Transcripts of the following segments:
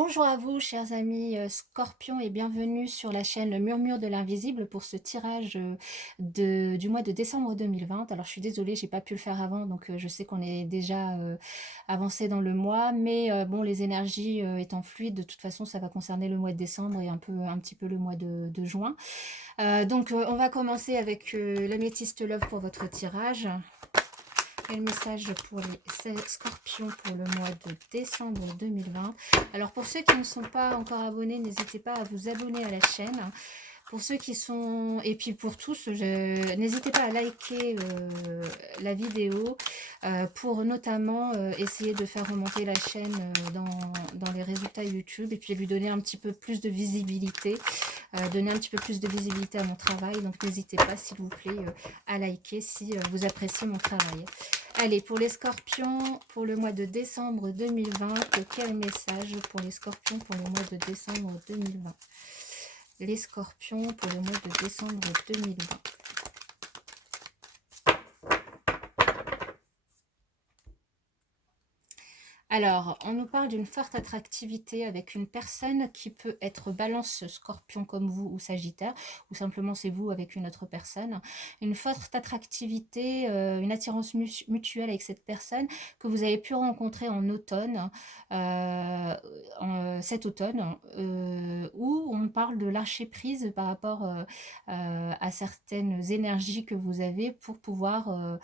Bonjour à vous, chers amis Scorpions, et bienvenue sur la chaîne Le Murmure de l'Invisible pour ce tirage du mois de décembre 2020. Alors, je suis désolée, j'ai pas pu le faire avant, donc je sais qu'on est déjà avancé dans le mois, mais bon, les énergies étant fluides, de toute façon, ça va concerner le mois de décembre et un petit peu le mois de juin. On va commencer avec l'améthyste love pour votre tirage. Quel message pour les scorpions pour le mois de décembre 2020? Alors pour ceux qui ne sont pas encore abonnés, n'hésitez pas à vous abonner à la chaîne. Pour ceux qui sont... Et puis pour tous, n'hésitez pas à liker la vidéo pour notamment essayer de faire remonter la chaîne dans les résultats YouTube et puis lui donner un petit peu plus de visibilité, donner un petit peu plus de visibilité à mon travail. Donc n'hésitez pas, s'il vous plaît, à liker si vous appréciez mon travail. Allez, pour les scorpions, pour le mois de décembre 2020, quel message pour les scorpions pour le mois de décembre 2020? Les scorpions pour le mois de décembre 2020. Alors, on nous parle d'une forte attractivité avec une personne qui peut être balance, scorpion comme vous ou sagittaire, ou simplement c'est vous avec une autre personne. Une forte attractivité, une attirance mutuelle avec cette personne que vous avez pu rencontrer en automne, cet automne, où on parle de lâcher prise par rapport à certaines énergies que vous avez pour pouvoir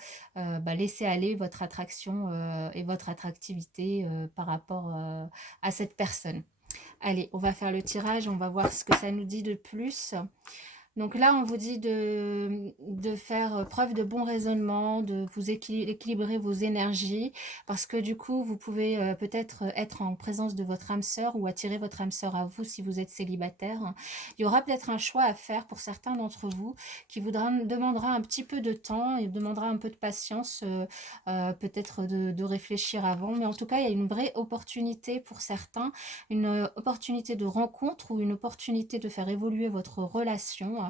laisser aller votre attraction et votre attractivité par rapport à cette personne. Allez, on va faire le tirage, on va voir ce que ça nous dit de plus. Donc là, on vous dit de faire preuve de bon raisonnement, de vous équilibrer vos énergies, parce que du coup, vous pouvez peut-être être en présence de votre âme sœur ou attirer votre âme sœur à vous si vous êtes célibataire. Il y aura peut-être un choix à faire pour certains d'entre vous qui demandera un petit peu de temps et demandera un peu de patience, peut-être de réfléchir avant. Mais en tout cas, il y a une vraie opportunité pour certains, une opportunité de rencontre ou une opportunité de faire évoluer votre relation.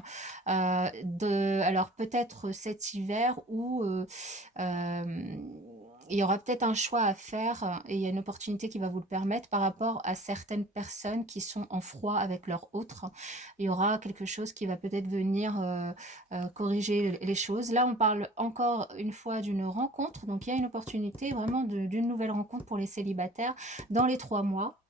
Alors peut-être cet hiver où il y aura peut-être un choix à faire et il y a une opportunité qui va vous le permettre par rapport à certaines personnes qui sont en froid avec leur autre. Il y aura quelque chose qui va peut-être venir corriger les choses. Là, on parle encore une fois d'une rencontre, donc il y a une opportunité vraiment d'une nouvelle rencontre pour les célibataires dans les 3 mois.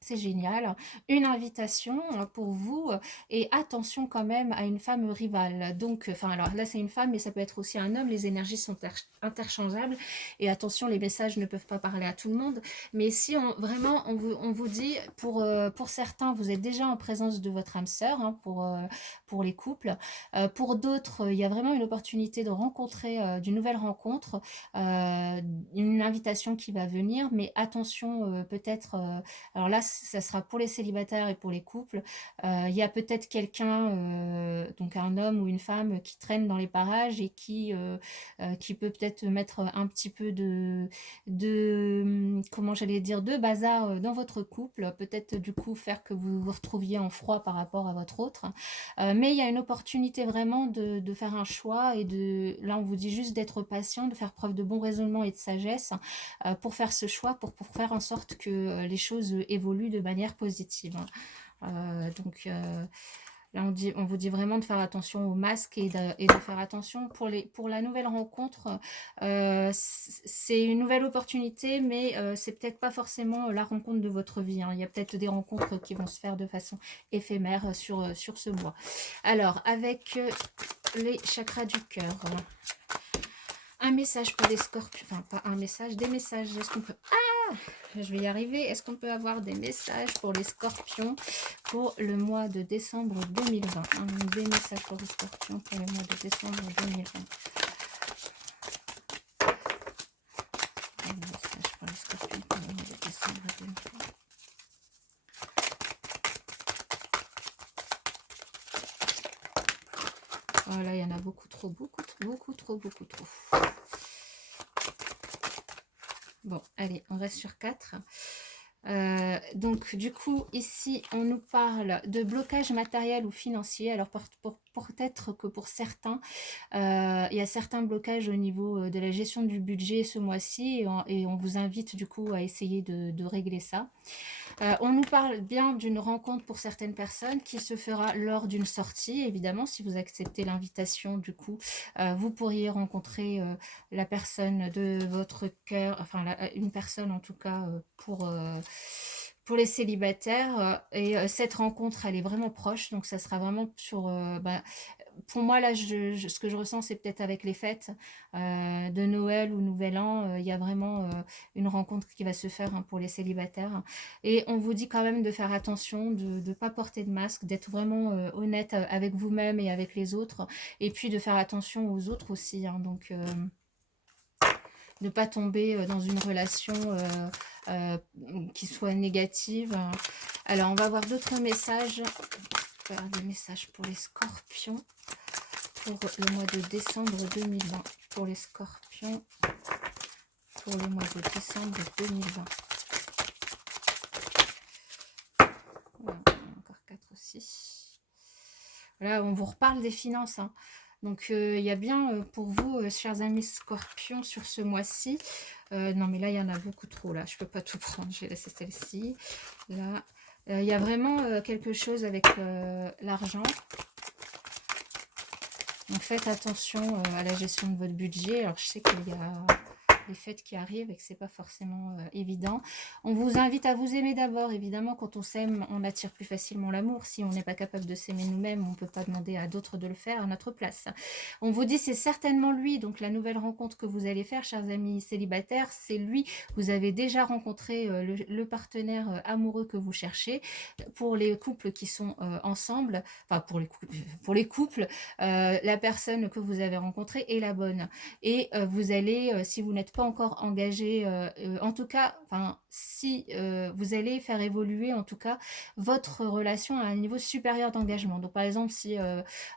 C'est génial. Une invitation pour vous et attention quand même à une femme rivale. Donc, enfin, alors là, c'est une femme, mais ça peut être aussi un homme. Les énergies sont interchangeables. Et attention, les messages ne peuvent pas parler à tout le monde. Mais si vraiment, on vous dit, pour certains, vous êtes déjà en présence de votre âme sœur, hein, pour les couples. Pour d'autres, il y a vraiment une opportunité de rencontrer, d'une nouvelle rencontre, une invitation qui va venir. Mais attention, peut-être... alors là, ça sera pour les célibataires et pour les couples. Il y a peut-être quelqu'un, donc un homme ou une femme qui traîne dans les parages et qui peut peut-être mettre un petit peu comment j'allais dire, de bazar dans votre couple. Peut-être du coup faire que vous vous retrouviez en froid par rapport à votre autre. Mais il y a une opportunité vraiment de faire un choix et là on vous dit juste d'être patient, de faire preuve de bon raisonnement et de sagesse pour faire ce choix, pour faire en sorte que les choses évoluent de manière positive. Là, on vous dit vraiment de faire attention aux masques et de faire attention pour la nouvelle rencontre. C'est une nouvelle opportunité, mais c'est peut-être pas forcément la rencontre de votre vie, hein. Il y a peut-être des rencontres qui vont se faire de façon éphémère sur ce mois. Alors, avec les chakras du cœur, un message pour les scorpions, enfin pas un message, des messages. Est-ce qu'on peut... Ah, je vais y arriver. Est-ce qu'on peut avoir des messages pour les scorpions pour le mois de décembre 2020? Des messages pour les scorpions pour le mois de décembre 2020. Des messages pour les scorpions pour le mois de décembre 2020. Oh là, il y en a beaucoup trop, beaucoup trop. Bon, allez, on reste sur 4. Donc, du coup, ici, on nous parle de blocage matériel ou financier. Alors, peut-être que pour certains, il y a certains blocages au niveau de la gestion du budget ce mois-ci et on vous invite du coup à essayer de régler ça. On nous parle bien d'une rencontre pour certaines personnes qui se fera lors d'une sortie. Évidemment, si vous acceptez l'invitation, du coup, vous pourriez rencontrer la personne de votre cœur, enfin une personne en tout cas pour les célibataires. Et cette rencontre, elle est vraiment proche, donc ça sera vraiment sur... pour moi, là, ce que je ressens, c'est peut-être avec les fêtes de Noël ou Nouvel An. Il y a vraiment une rencontre qui va se faire pour les célibataires. Et on vous dit quand même de faire attention, de ne pas porter de masque, d'être vraiment honnête avec vous-même et avec les autres. Et puis de faire attention aux autres aussi. Donc, ne pas tomber dans une relation qui soit négative. Alors, on va voir d'autres messages. Faire des messages pour les scorpions pour le mois de décembre 2020. Pour les scorpions, pour le mois de décembre 2020. Voilà, encore 4 aussi. Voilà, on vous reparle des finances. Donc, il y a bien pour vous, chers amis scorpions, sur ce mois-ci. Non, mais là, il y en a beaucoup trop. Là, je ne peux pas tout prendre. Je vais laisser celle-ci. Là, il y a vraiment quelque chose avec l'argent. Donc faites attention à la gestion de votre budget. Alors je sais qu'il y a les fêtes qui arrivent et que c'est pas forcément évident. On vous invite à vous aimer d'abord. Évidemment, quand on s'aime, on attire plus facilement l'amour. Si on n'est pas capable de s'aimer nous-mêmes, on ne peut pas demander à d'autres de le faire à notre place. On vous dit c'est certainement lui, donc la nouvelle rencontre que vous allez faire, chers amis célibataires, c'est lui. Vous avez déjà rencontré le partenaire amoureux que vous cherchez. Pour les couples qui sont ensemble, enfin pour les couples, la personne que vous avez rencontrée est la bonne. Et vous allez, si vous n'êtes pas encore engagé, en tout cas, enfin, si vous allez faire évoluer en tout cas votre relation à un niveau supérieur d'engagement. Donc par exemple, si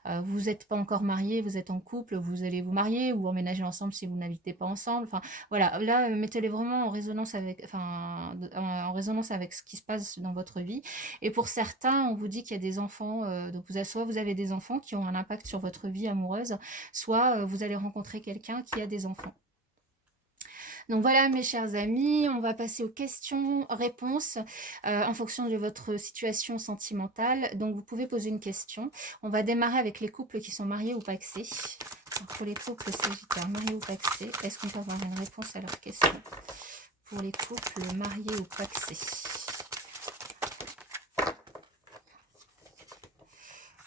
vous n'êtes pas encore marié, vous êtes en couple, vous allez vous marier ou emménager ensemble si vous n'habitez pas ensemble. Enfin voilà, là mettez-les vraiment en résonance avec, en résonance avec ce qui se passe dans votre vie. Et pour certains, on vous dit qu'il y a des enfants, donc soit vous avez des enfants qui ont un impact sur votre vie amoureuse, soit vous allez rencontrer quelqu'un qui a des enfants. Donc voilà mes chers amis, on va passer aux questions-réponses en fonction de votre situation sentimentale. Donc vous pouvez poser une question. On va démarrer avec les couples qui sont mariés ou pacsés. Donc, pour les couples sagittaires, mariés ou pacsés, est-ce qu'on peut avoir une réponse à leur question? Pour les couples mariés ou pacsés.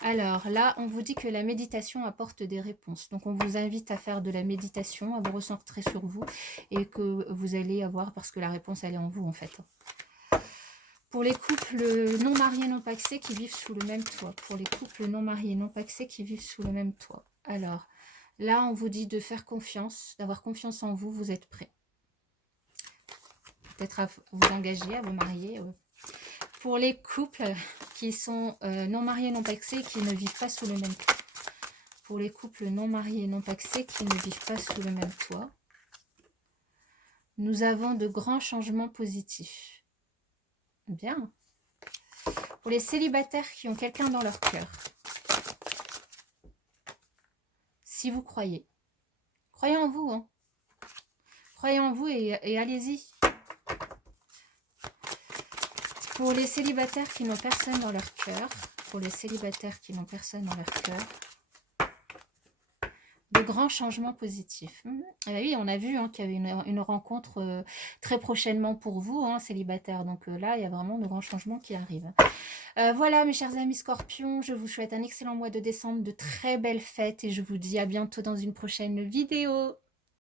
Alors là, on vous dit que la méditation apporte des réponses. Donc on vous invite à faire de la méditation, à vous recentrer sur vous et que vous allez avoir, parce que la réponse elle est en vous en fait. Pour les couples non mariés, non pacsés qui vivent sous le même toit. Pour les couples non mariés, non pacsés qui vivent sous le même toit. Alors là, on vous dit de faire confiance, d'avoir confiance en vous, vous êtes prêts. Peut-être à vous engager, à vous marier. Pour les couples qui sont non mariés, non pacsés, qui ne vivent pas sous le même toit. Pour les couples non mariés, non pacsés, qui ne vivent pas sous le même toit, nous avons de grands changements positifs. Bien. Pour les célibataires qui ont quelqu'un dans leur cœur, si vous croyez, croyez en vous, hein. Croyez en vous et allez-y. Pour les célibataires qui n'ont personne dans leur cœur, pour les célibataires qui n'ont personne dans leur cœur, de grands changements positifs. Et oui, on a vu qu'il y avait une rencontre très prochainement pour vous, célibataires. Donc là, il y a vraiment de grands changements qui arrivent. Voilà, mes chers amis scorpions, je vous souhaite un excellent mois de décembre, de très belles fêtes et je vous dis à bientôt dans une prochaine vidéo.